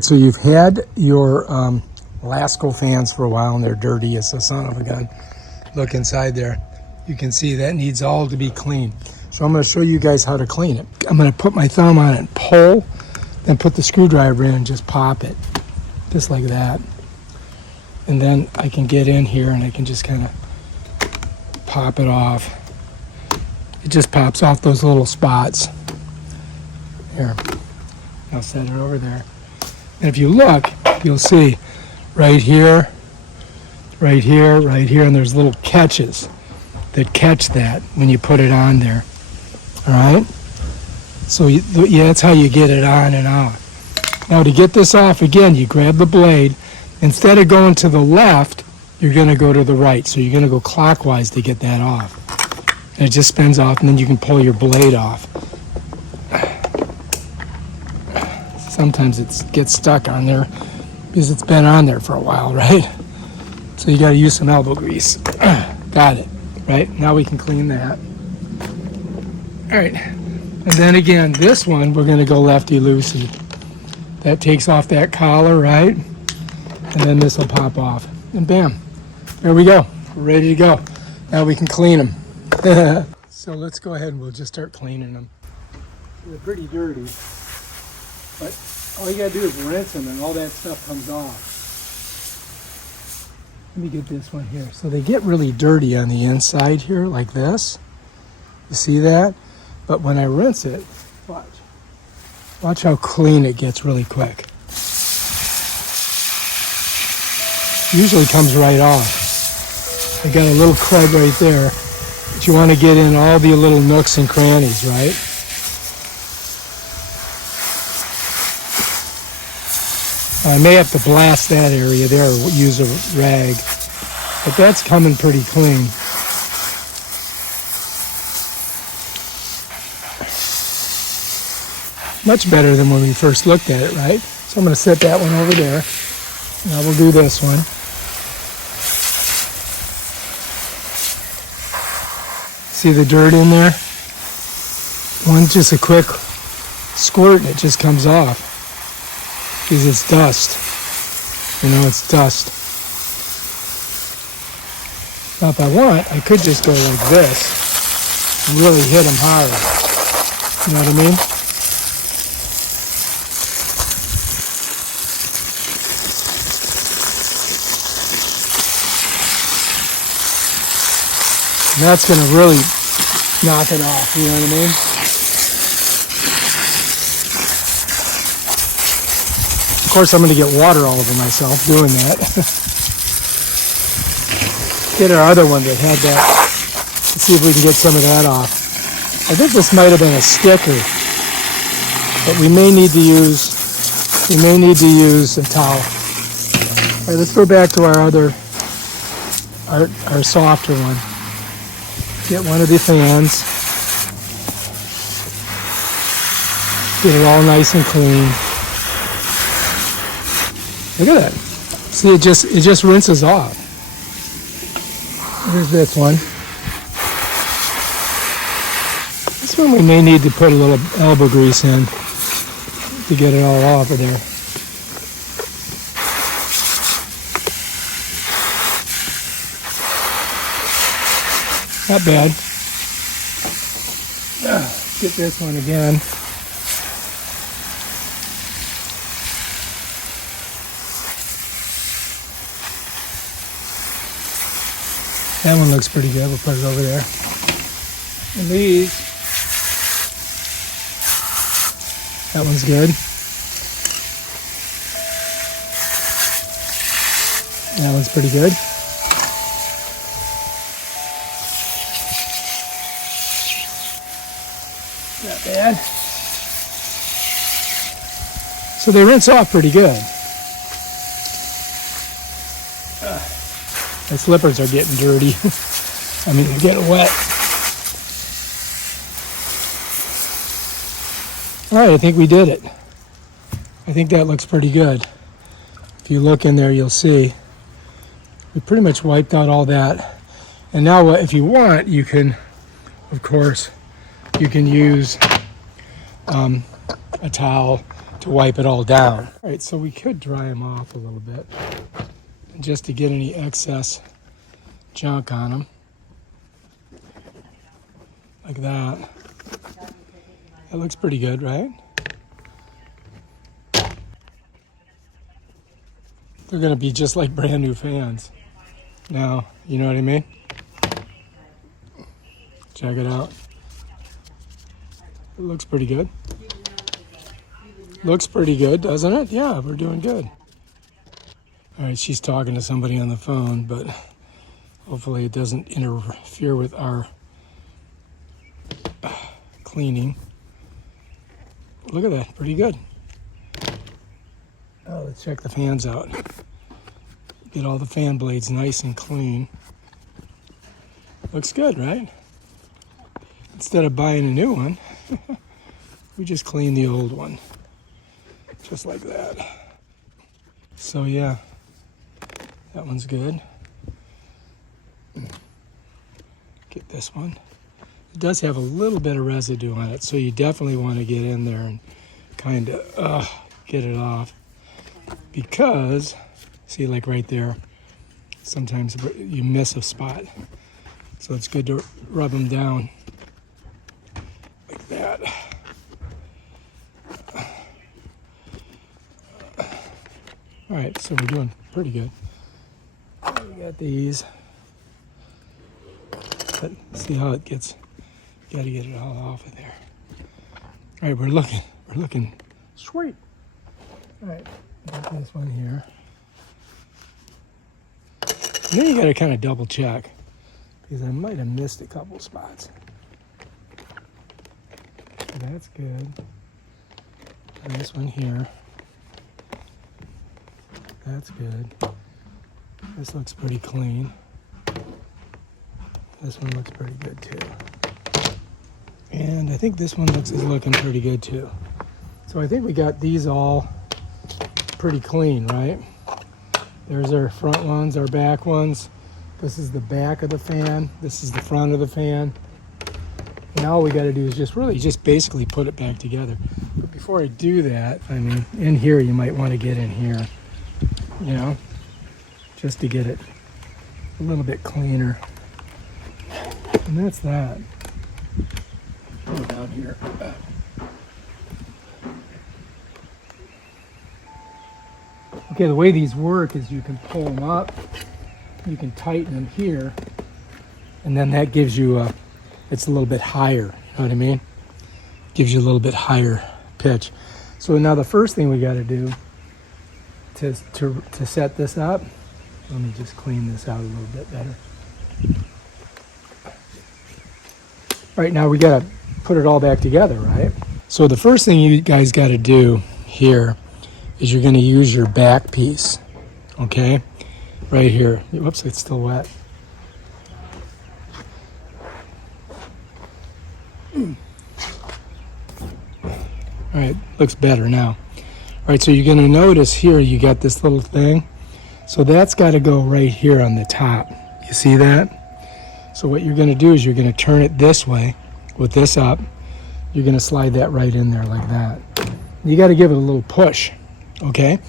So you've had your Lasko fans for a while and they're dirty as the son of a gun. Look inside there. You can see that needs all to be clean. So I'm going to show you guys how to clean it. I'm going to put my thumb on it and pull, then put the screwdriver in and just pop it. Just like that. And then I can get in here and I can just kind of pop it off. It just pops off those little spots. Here. I'll set it over there. And if you look, you'll see right here, right here, right here, and there's little catches that catch that when you put it on there. All right? So yeah, that's how you get it on and off. Now to get this off, again, you grab the blade. Instead of going to the left, you're going to go to the right. So you're going to go clockwise to get that off. And it just spins off, and then you can pull your blade off. Sometimes it gets stuck on there because it's been on there for a while, right? So you got to use some elbow grease. Got it, right? Now we can clean that. All right, and then again, this one, we're going to go lefty-loosey. That takes off that collar, right? And then this will pop off. And bam, there we go. We're ready to go. Now we can clean them. So let's go ahead and we'll just start cleaning them. They're pretty dirty. But all you gotta do is rinse them and all that stuff comes off. Let me get this one here. So they get really dirty on the inside here, like this. You see that? But when I rinse it, watch how clean it gets really quick. Usually comes right off. I got a little crud right there, but you want to get in all the little nooks and crannies, right? I may have to blast that area there or use a rag, but that's coming pretty clean. Much better than when we first looked at it, right? So I'm going to set that one over there. Now we'll do this one. See the dirt in there? Just a quick squirt and it just comes off. Because it's dust. You know, it's dust. Now if I want, I could just go like this and really hit them hard. You know what I mean? And that's going to really knock it off, you know what I mean? Of course, I'm going to get water all over myself doing that. Get our other one that had that. Let's see if we can get some of that off. I think this might have been a sticker, but we may need to use a towel. All right, let's go back to our softer one. Get one of the fans. Get it all nice and clean. Look at that. See, it just rinses off. Here's this one. This one we may need to put a little elbow grease in to get it all off of there. Not bad. Get this one again. That one looks pretty good. We'll put it over there. And these, that one's good. That one's pretty good. Not bad. So they rinse off pretty good. My slippers are getting dirty. I mean, they're getting wet. All right, I think we did it. I think that looks pretty good. If you look in there, you'll see we pretty much wiped out all that. And now if you want, you can, of course, you can use a towel to wipe it all down. All right, so we could dry them off a little bit just to get any excess junk on them. Like that. That looks pretty good, right? They're gonna be just like brand new fans. Now, you know what I mean? Check it out. It looks pretty good. Looks pretty good, doesn't it? Yeah, we're doing good. All right, she's talking to somebody on the phone, but hopefully it doesn't interfere with our cleaning. Look at that, pretty good. Oh, let's check the fans out. Get all the fan blades nice and clean. Looks good, right? Instead of buying a new one, we just clean the old one. Just like that. So yeah, that one's good. Get this one. It does have a little bit of residue on it, so you definitely want to get in there and kind of get it off. Because, see, like right there, sometimes you miss a spot. So it's good to rub them down like that. All right, so we're doing pretty good. We got these. But see how it gets, got to get it all off of there. All right, we're looking sweet. All right, got this one here. And then you got to kind of double check because I might have missed a couple spots. That's good. And this one here. That's good. This looks pretty clean. This one looks pretty good too. And I think this one is looking pretty good too. So I think we got these all pretty clean, right? There's our front ones, our back ones. This is the back of the fan. This is the front of the fan. And all we got to do is just basically put it back together. But before I do that, I mean, in here you might want to get in here, you know, just to get it a little bit cleaner. And that's that. Go down here. Okay, the way these work is you can pull them up, you can tighten them here, and then that gives you it's a little bit higher, you know what I mean? Gives you a little bit higher pitch. So now the first thing we got to do to set this up, let me just clean this out a little bit better. Right now we got to put it all back together, right? So the first thing you guys got to do here is you're going to use your back piece, okay? Right here. Whoops, it's still wet. All right, looks better now. All right, so you're going to notice here you got this little thing. So that's got to go right here on the top. You see that? So what you're going to do is you're going to turn it this way with this up. You're going to slide that right in there like that. You got to give it a little push, okay?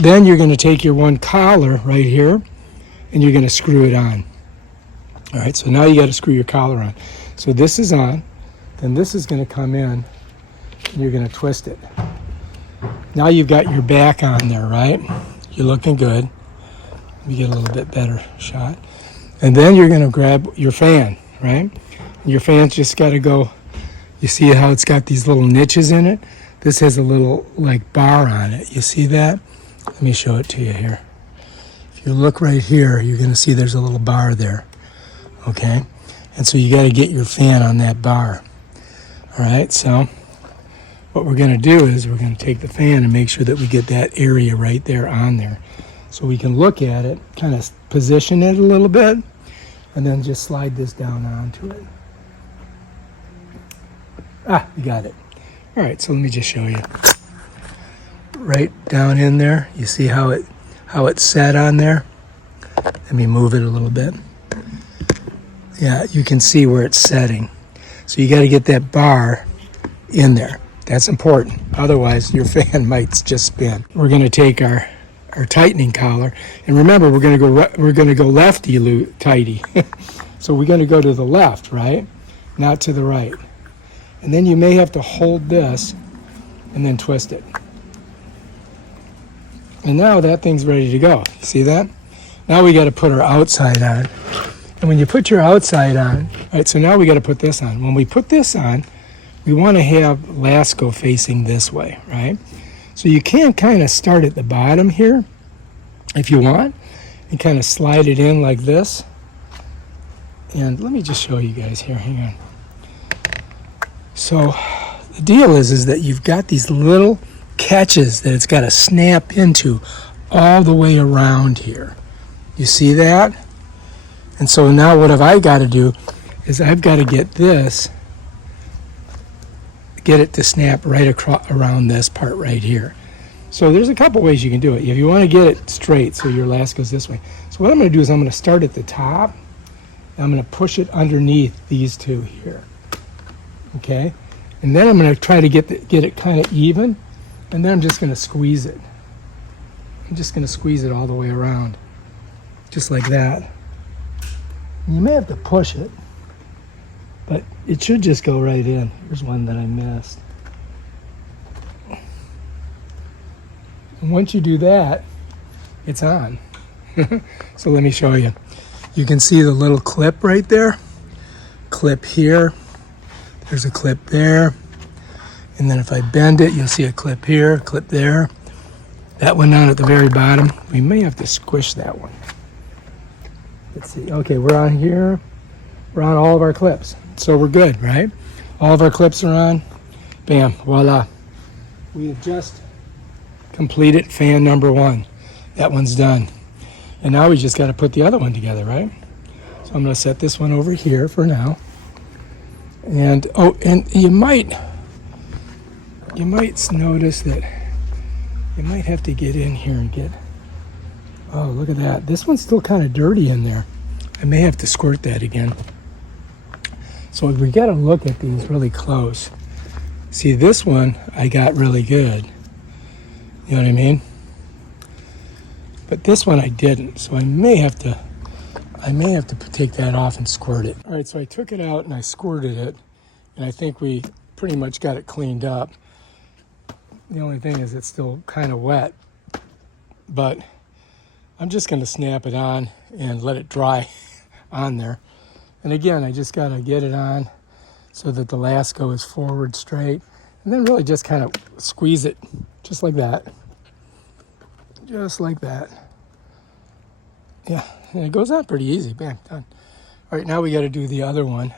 Then you're going to take your one collar right here and you're going to screw it on. All right, so now you got to screw your collar on. So this is on, then this is going to come in and you're going to twist it. Now you've got your back on there, right? You're looking good. Let me get a little bit better shot. And then you're going to grab your fan, right? Your fan's just got to go, you see how it's got these little niches in it? This has a little like bar on it. You see that? Let me show it to you here. If you look right here, you're going to see there's a little bar there, okay? And so you got to get your fan on that bar. All right, so what we're going to do is we're going to take the fan and make sure that we get that area right there on there. So we can look at it, kind of position it a little bit, and then just slide this down onto it. Ah, you got it. All right, so let me just show you. Right down in there, you see how it's set on there? Let me move it a little bit. Yeah, you can see where it's setting. So you got to get that bar in there. That's important. Otherwise, your fan might just spin. We're going to take our tightening collar, and remember, we're going to go lefty tighty. So we're going to go to the left, right? Not to the right. And then you may have to hold this and then twist it. And now that thing's ready to go. See that? Now we got to put our outside on. And when you put your outside on, right, so now we got to put this on. When we put this on, we want to have Lasko facing this way, right? So you can kind of start at the bottom here, if you want, and kind of slide it in like this. And let me just show you guys here, hang on. So the deal is that you've got these little catches that it's got to snap into all the way around here. You see that? And so now what have I got to do is I've got to get this, get it to snap right across around this part right here. So there's a couple ways you can do it. If you want to get it straight, so your last goes this way. So what I'm going to do is I'm going to start at the top, and I'm going to push it underneath these two here. Okay? And then I'm going to try to get it kind of even, and then I'm just going to squeeze it. I'm just going to squeeze it all the way around, just like that. And you may have to push it, but it should just go right in. Here's one that I missed. And once you do that, it's on. So let me show you. You can see the little clip right there. Clip here. There's a clip there. And then if I bend it, you'll see a clip here, clip there. That one down at the very bottom. We may have to squish that one. Let's see. Okay, we're on here. We're on all of our clips. So we're good, right? All of our clips are on. Bam, voila. We have just completed fan number 1. That one's done. And now we just got to put the other one together, right? So I'm going to set this one over here for now. And oh, and you might notice that you might have to get in here and get, oh, look at that. This one's still kind of dirty in there. I may have to squirt that again. So we got to look at these really close. See, this one I got really good. You know what I mean? But this one I didn't. So I may have to take that off and squirt it. All right, so I took it out and I squirted it, and I think we pretty much got it cleaned up. The only thing is it's still kind of wet, but I'm just going to snap it on and let it dry on there. And again, I just got to get it on so that the Lasko is forward straight, and then really just kind of squeeze it just like that. Just like that. Yeah, and it goes on pretty easy. Bam, done. All right, now we got to do the other one.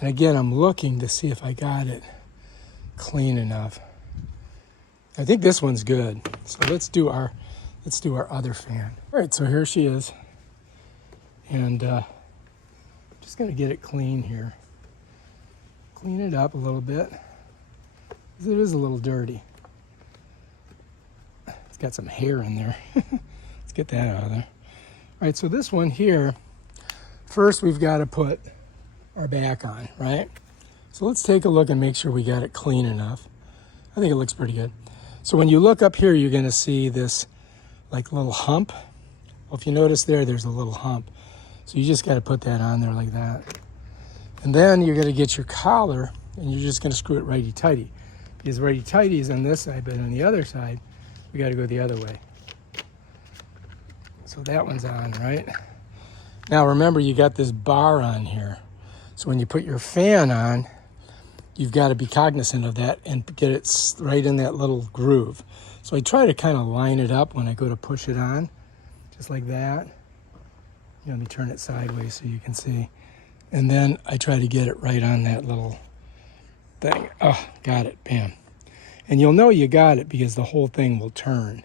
And again, I'm looking to see if I got it clean enough. I think this one's good. So let's do our other fan. All right, so here she is. And just going to get it clean here. Clean it up a little bit, because it is a little dirty. It's got some hair in there. Let's get that out of there. All right, so this one here, first we've got to put our back on, right? So let's take a look and make sure we got it clean enough. I think it looks pretty good. So when you look up here, you're going to see this like little hump. Well, if you notice there's a little hump. So you just got to put that on there like that. And then you're going to get your collar, and you're just going to screw it righty-tighty. Because righty-tighty is on this side, but on the other side, we got to go the other way. So that one's on, right? Now remember, you got this bar on here. So when you put your fan on, you've got to be cognizant of that and get it right in that little groove. So I try to kind of line it up when I go to push it on, just like that. Let me turn it sideways so you can see. And then I try to get it right on that little thing. Oh, got it, bam. And you'll know you got it because the whole thing will turn.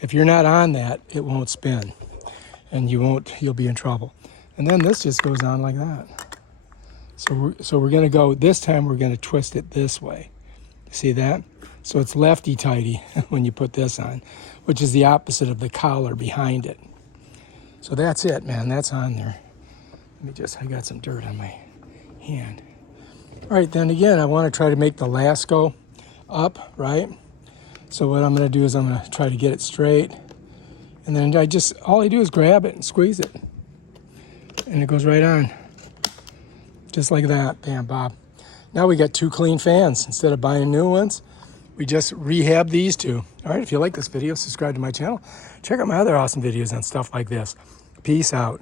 If you're not on that, it won't spin. And you'll be in trouble. And then this just goes on like that. So we're gonna go, this time we're gonna twist it this way. See that? So it's lefty-tighty when you put this on, which is the opposite of the collar behind it. So that's it, man, that's on there. I got some dirt on my hand. All right, then again, I want to try to make the Lasko up, right? So what I'm going to do is I'm going to try to get it straight. And then all I do is grab it and squeeze it. And it goes right on. Just like that. Bam, Bob. Now we got 2 clean fans. Instead of buying new ones, we just rehab these 2. All right, if you like this video, subscribe to my channel. Check out my other awesome videos on stuff like this. Peace out.